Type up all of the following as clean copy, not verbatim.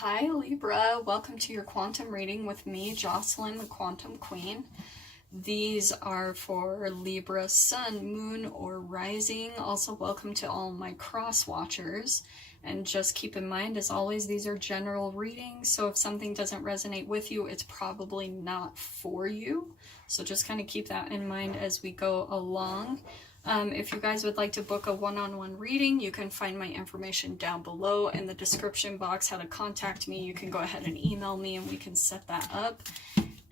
Hi Libra, welcome to your quantum reading with me, Jocelyn, the Quantum Queen. These are for Libra, Sun, Moon, or Rising. Also, welcome to all my cross watchers. And just keep in mind, as always, these are general readings. So if something doesn't resonate with you, it's probably not for you. So just kind of keep that in mind as we go along. If you guys would like to book a one-on-one reading, you can find my information down below in the description box, how to contact me. You can go ahead and email me and we can set that up.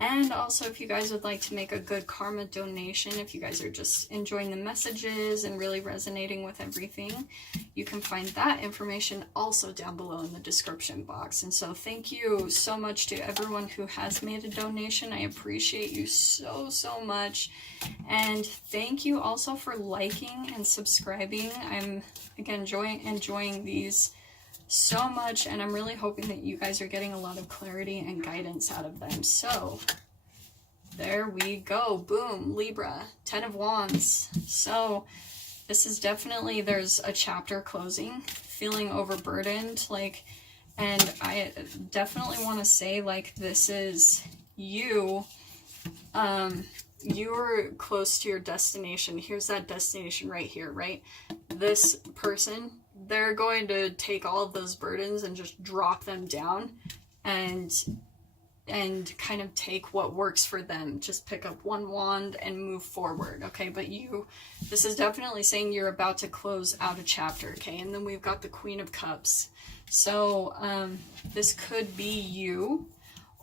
And also, if you guys would like to make a good karma donation, if you guys are just enjoying the messages and really resonating with everything, you can find that information also down below in the description box. And so thank you so much to everyone who has made a donation. I appreciate you so much. And thank you also for liking and subscribing. I'm, again, enjoying these so much, and I'm really hoping that you guys are getting a lot of clarity and guidance out of them. So there we go. Boom. Libra, 10 of Wands. So this is definitely, there's a chapter closing, feeling overburdened, and I definitely want to say, this is you. You're close to your destination. Here's that destination right here, right? This person, they're going to take all of those burdens and just drop them down and kind of take what works for them. Just pick up one wand and move forward, okay? But this is definitely saying you're about to close out a chapter, okay? And then we've got the Queen of Cups. So this could be you,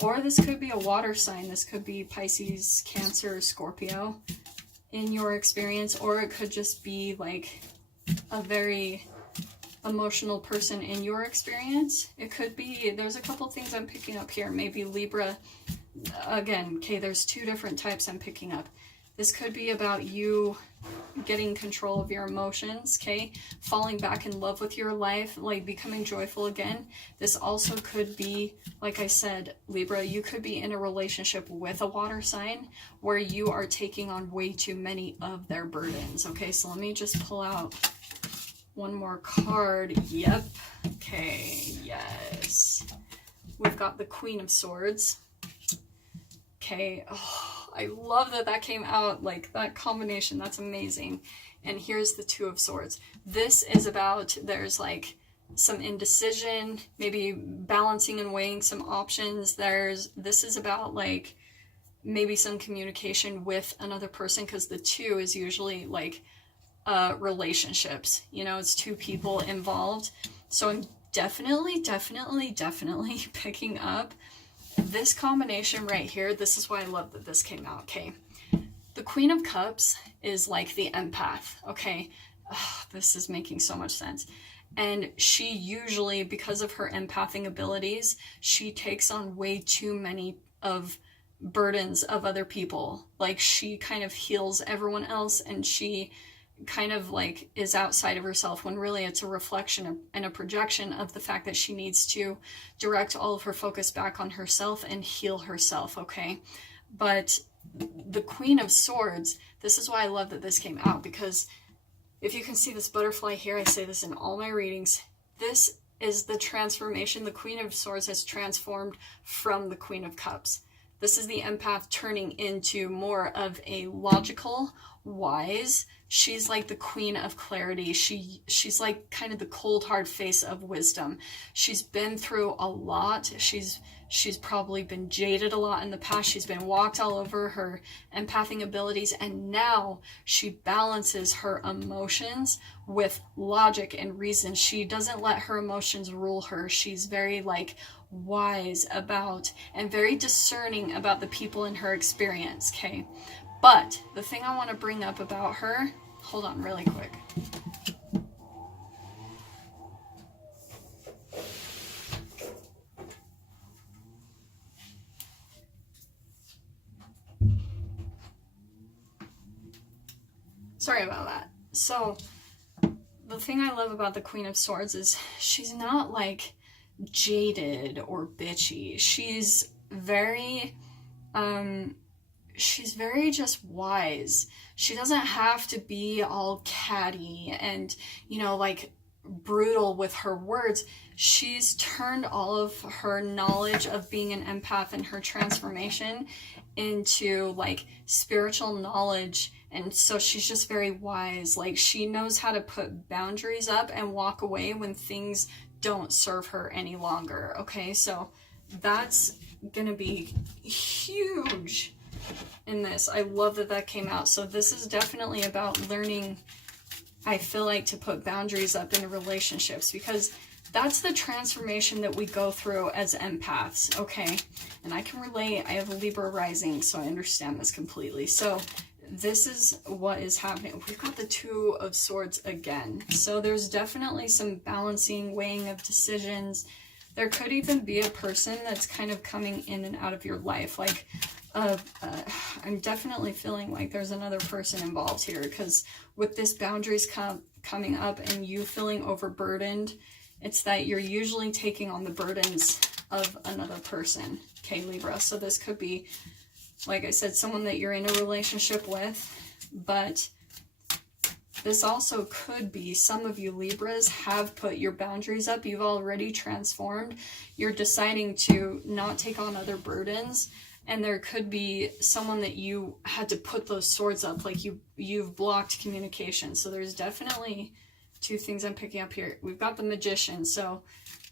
or this could be a water sign. This could be Pisces, Cancer, Scorpio in your experience, or it could just be a very emotional person in your experience. It could be, there's a couple things I'm picking up here. Maybe Libra, again, okay, there's two different types I'm picking up. This could be about you getting control of your emotions, okay? Falling back in love with your life, becoming joyful again. This also could be, like I said, Libra, you could be in a relationship with a water sign where you are taking on way too many of their burdens, okay? So let me just pull out one more card. Yep. Okay, yes. We've got the Queen of Swords. Okay. Oh, I love that came out, that combination. That's amazing. And here's the Two of Swords. This is about, there's some indecision, maybe balancing and weighing some options. This is about maybe some communication with another person, because the two is usually relationships, it's two people involved. So I'm definitely picking up this combination right here. This is why I love that this came out, okay? The Queen of Cups is the empath, okay? This is making so much sense. And she usually, because of her empathing abilities, she takes on way too many of burdens of other people. She kind of heals everyone else, and she kind of is outside of herself, when really it's a reflection and a projection of the fact that she needs to direct all of her focus back on herself and heal herself, okay? But the Queen of Swords, this is why I love that this came out, because if you can see this butterfly here, I say this in all my readings, this is the transformation. The Queen of Swords has transformed from the Queen of Cups. This is the empath turning into more of a logical, wise. She's the queen of clarity. She's kind of the cold hard face of wisdom. She's been through a lot. She's probably been jaded a lot in the past. She's been walked all over, her empathing abilities, and now she balances her emotions with logic and reason. She doesn't let her emotions rule her. She's very wise about and very discerning about the people in her experience, okay? But the thing I want to bring up about her, hold on really quick. Sorry about that. So the thing I love about the Queen of Swords is she's not jaded or bitchy. She's very just wise. She doesn't have to be all catty and brutal with her words. She's turned all of her knowledge of being an empath and her transformation into like spiritual knowledge, and so she's just very wise. Like, she knows how to put boundaries up and walk away when things don't serve her any longer. Okay, so that's gonna be huge in this. I love that that came out. So this is definitely about learning, I feel like, to put boundaries up in relationships, because that's the transformation that we go through as empaths, okay? And I can relate. I have a Libra rising, so I understand this completely. So this is what is happening. We've got the Two of Swords again. So there's definitely some balancing, weighing of decisions. There could even be a person that's kind of coming in and out of your life. Like, I'm definitely feeling like there's another person involved here, because with this boundaries coming up and you feeling overburdened, it's that you're usually taking on the burdens of another person, okay, Libra? So this could be, like I said, someone that you're in a relationship with, but this also could be some of you Libras have put your boundaries up. You've already transformed. You're deciding to not take on other burdens. And there could be someone that you had to put those swords up, like you've blocked communication. So there's definitely two things I'm picking up here. We've got the Magician. So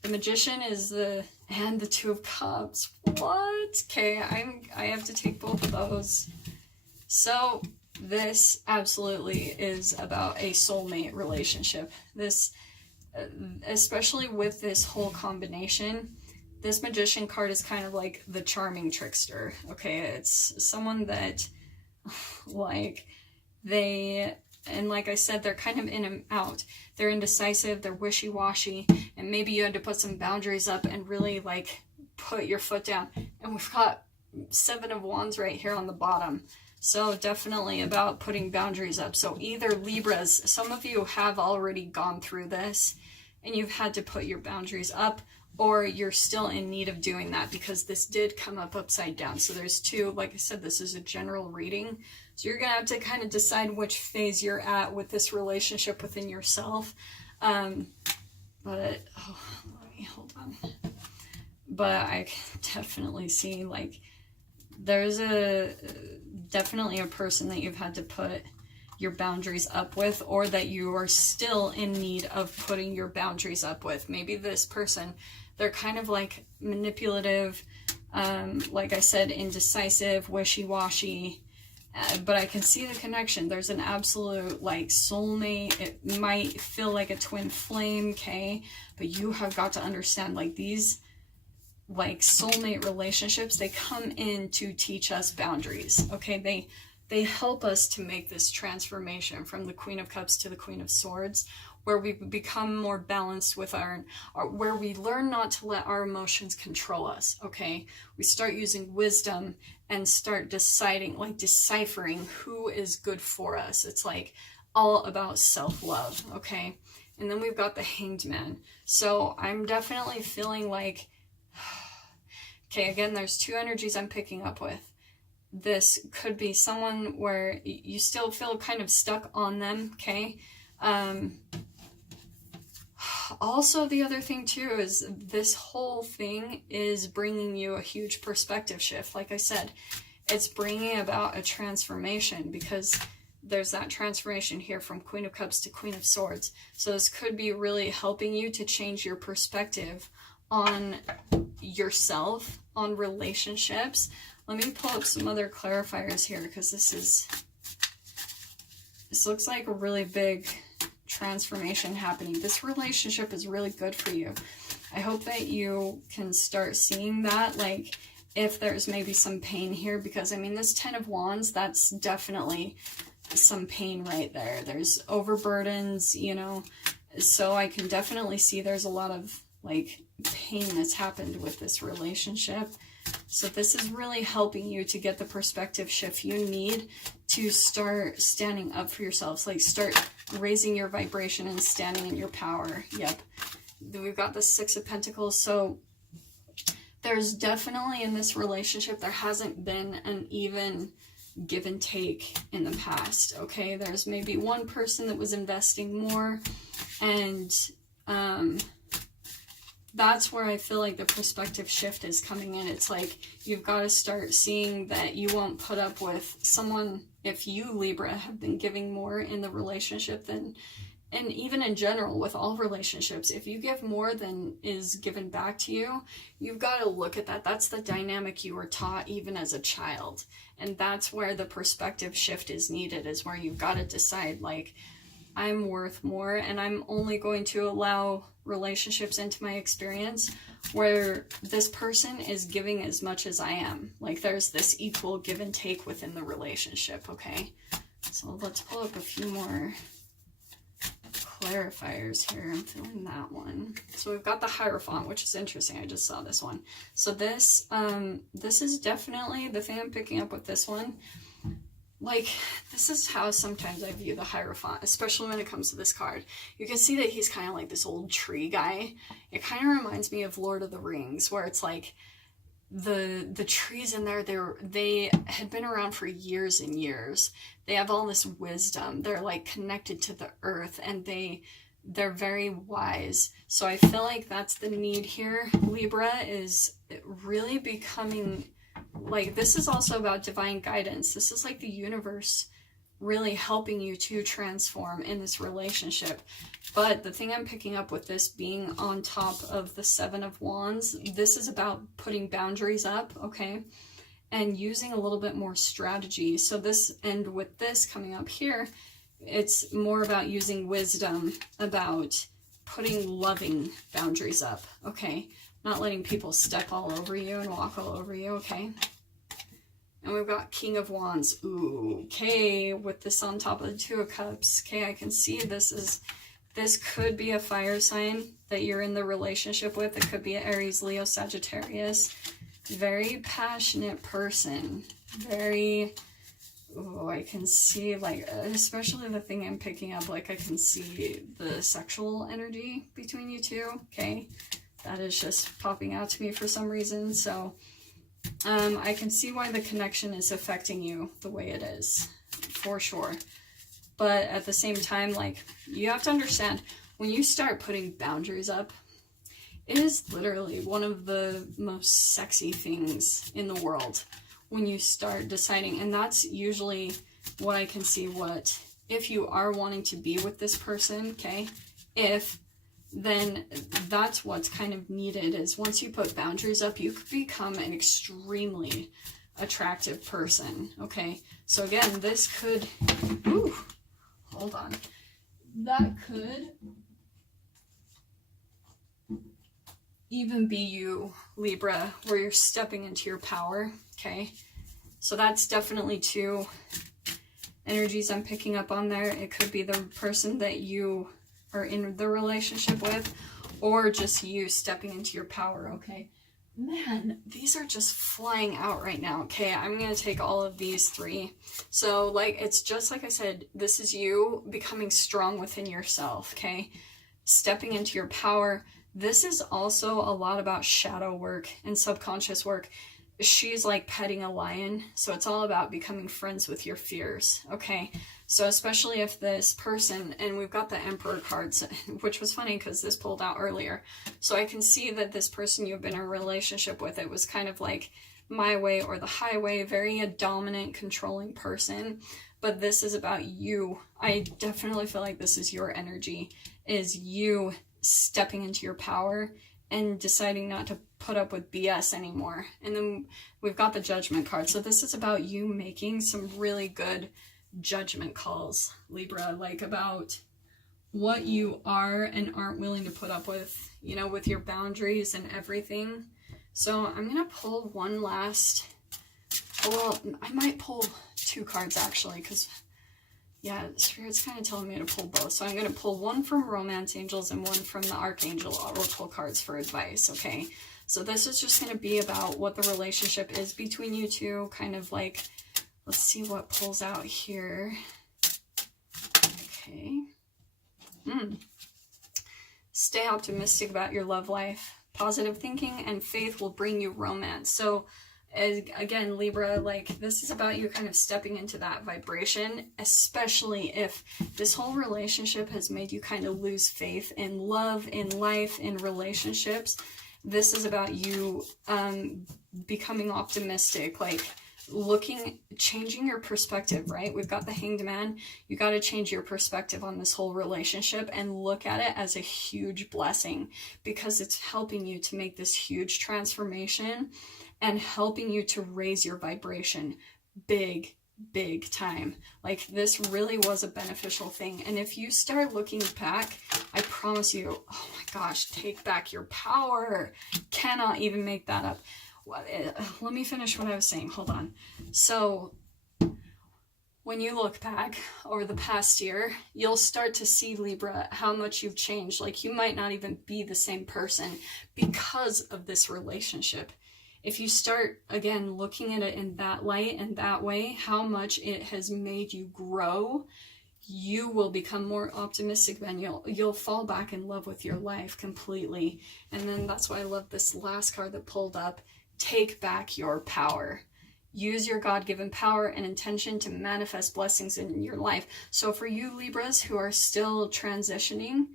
the Magician is and the Two of Cups. What? Okay, I have to take both of those. So this absolutely is about a soulmate relationship. This, especially with this whole combination, this Magician card is kind of like the charming trickster, okay? It's someone that, like, and like I said, they're kind of in and out. They're indecisive, they're wishy-washy, and maybe you had to put some boundaries up and really, like, put your foot down. And we've got Seven of Wands right here on the bottom. So definitely about putting boundaries up. So either Libras, some of you have already gone through this, and you've had to put your boundaries up, or you're still in need of doing that, because this did come up upside down. So there's two, like I said, this is a general reading. So you're going to have to kind of decide which phase you're at with this relationship within yourself. But, let me hold on. But I can definitely see, like, there's definitely a person that you've had to put your boundaries up with, or that you are still in need of putting your boundaries up with. Maybe this person, they're kind of like manipulative, like I said, indecisive, wishy-washy, but I can see the connection. There's an absolute, like, soulmate. It might feel like a twin flame, okay? But you have got to understand, like, these, like, soulmate relationships, they come in to teach us boundaries, okay? They help us to make this transformation from the Queen of Cups to the Queen of Swords, where we become more balanced with where we learn not to let our emotions control us, okay? We start using wisdom and start deciding, like, deciphering who is good for us. It's like all about self-love, okay? And then we've got the Hanged Man. So I'm definitely feeling like, okay, again, there's two energies I'm picking up with. This could be someone where you still feel kind of stuck on them, okay? Also, the other thing too is this whole thing is bringing you a huge perspective shift. Like I said, it's bringing about a transformation, because there's that transformation here from Queen of Cups to Queen of Swords. So this could be really helping you to change your perspective on yourself, on relationships. Let me pull up some other clarifiers here, because this looks like a really big transformation happening. This relationship is really good for you. I hope that you can start seeing that, like, if there's maybe some pain here, because I mean, this 10 of Wands, that's definitely some pain right there. There's overburdens, you know, so I can definitely see there's a lot of, like, pain that's happened with this relationship. So this is really helping you to get the perspective shift you need to start standing up for yourselves, like start raising your vibration and standing in your power. Yep. We've got the Six of Pentacles. So there's definitely in this relationship, there hasn't been an even give and take in the past, okay? There's maybe one person that was investing more, and that's where I feel like the perspective shift is coming in. It's like you've got to start seeing that you won't put up with someone, if you, Libra, have been giving more in the relationship than, and even in general with all relationships, if you give more than is given back to you, you've got to look at that. That's the dynamic you were taught even as a child. And that's where the perspective shift is needed, is where you've got to decide, like, I'm worth more, and I'm only going to allow relationships into my experience where this person is giving as much as I am. Like, there's this equal give and take within the relationship, okay? So let's pull up a few more clarifiers here. I'm feeling that one. So we've got the Hierophant, which is interesting. I just saw this one. So this is definitely the thing I'm picking up with this one. Like, this is how sometimes I view the Hierophant, especially when it comes to this card. You can see that he's kind of like this old tree guy. It kind of reminds me of Lord of the Rings, where it's like the trees in there, they had been around for years and years. They have all this wisdom. They're like connected to the earth, and they're very wise. So I feel like that's the need here. Libra is really becoming, like, this is also about divine guidance. This is like the universe really helping you to transform in this relationship. But the thing I'm picking up with this being on top of the Seven of Wands, this is about putting boundaries up, okay? And using a little bit more strategy. So this, and with this coming up here, it's more about using wisdom, about putting loving boundaries up, okay? Not letting people step all over you and walk all over you, okay? And we've got King of Wands. Ooh, okay, with this on top of the Two of Cups. Okay, I can see this could be a fire sign that you're in the relationship with. It could be an Aries, Leo, Sagittarius. Very passionate person. Very, oh, I can see, like, especially the thing I'm picking up, like, I can see the sexual energy between you two, okay? That is just popping out to me for some reason. So I can see why the connection is affecting you the way it is, for sure. But at the same time, like, you have to understand, when you start putting boundaries up, it is literally one of the most sexy things in the world when you start deciding. And that's usually what I can see, what, if you are wanting to be with this person, okay, then that's what's kind of needed, is once you put boundaries up, you could become an extremely attractive person, okay? So again, this could, ooh, hold on. That could even be you, Libra, where you're stepping into your power, okay? So that's definitely two energies I'm picking up on there. It could be the person that you are in the relationship with, or just you stepping into your power, okay? Man, these are just flying out right now, okay? I'm going to take all of these three. So, like, it's just like I said, this is you becoming strong within yourself, okay? Stepping into your power. This is also a lot about shadow work and subconscious work. She's like petting a lion, so it's all about becoming friends with your fears, okay? So especially if this person, and we've got the Emperor cards, which was funny because this pulled out earlier. So I can see that this person you've been in a relationship with, it was kind of like my way or the highway, very a dominant, controlling person. But this is about you. I definitely feel like this is your energy, is you stepping into your power and deciding not to put up with BS anymore. And then we've got the Judgment card. So this is about you making some really good judgment calls, Libra, like about what you are and aren't willing to put up with, you know, with your boundaries and everything. So I'm going to pull one last, well, I might pull two cards actually, because yeah, Spirit's kind of telling me to pull both. So I'm going to pull one from Romance Angels and one from the Archangel Oracle cards for advice, okay? So this is just going to be about what the relationship is between you two, kind of like, let's see what pulls out here. Okay. Stay optimistic about your love life. Positive thinking and faith will bring you romance. So again, Libra, like, this is about you kind of stepping into that vibration, especially if this whole relationship has made you kind of lose faith in love, in life, in relationships. This is about you becoming optimistic, like changing your perspective, right? We've got the Hanged Man. You got to change your perspective on this whole relationship and look at it as a huge blessing, because it's helping you to make this huge transformation and helping you to raise your vibration big time. Like, this really was a beneficial thing. And if you start looking back, I promise you, oh my gosh, take back your power. Cannot even make that up. Let me finish what I was saying. Hold on. So when you look back over the past year, you'll start to see, Libra, how much you've changed. Like, you might not even be the same person because of this relationship. If you start, again, looking at it in that light and that way, how much it has made you grow, you will become more optimistic, then you'll fall back in love with your life completely. And then that's why I love this last card that pulled up. Take back your power. Use your God-given power and intention to manifest blessings in your life. So for you Libras who are still transitioning,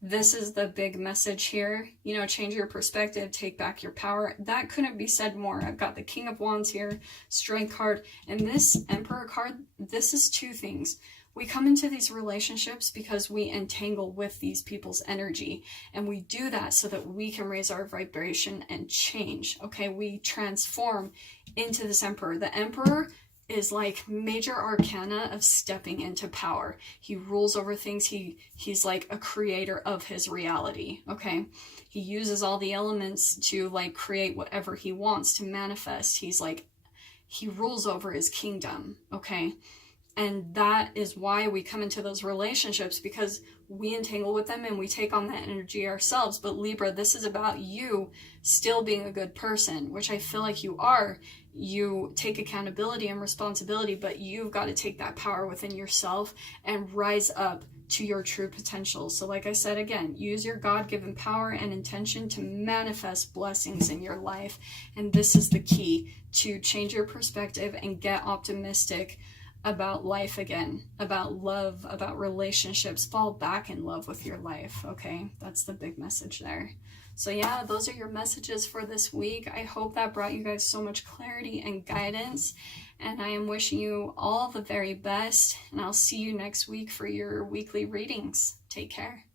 this is the big message here. You know, change your perspective, take back your power. That couldn't be said more. I've got the King of Wands here, Strength card, and this Emperor card. This is two things. We come into these relationships because we entangle with these people's energy, and we do that so that we can raise our vibration and change. Okay, we transform into this Emperor. The Emperor is like major arcana of stepping into power. He rules over things. He's like a creator of his reality. Okay, he uses all the elements to like create whatever he wants to manifest. He rules over his kingdom. Okay, and that is why we come into those relationships, because we entangle with them and we take on that energy ourselves. But Libra, this is about you still being a good person, which I feel like you are. You take accountability and responsibility, but you've got to take that power within yourself and rise up to your true potential. So like I said, again, use your God-given power and intention to manifest blessings in your life. And this is the key to change your perspective and get optimistic about life again, about love, about relationships. Fall back in love with your life. Okay, that's the big message there. So yeah, those are your messages for this week. I hope that brought you guys so much clarity and guidance, and I am wishing you all the very best, and I'll see you next week for your weekly readings. Take care.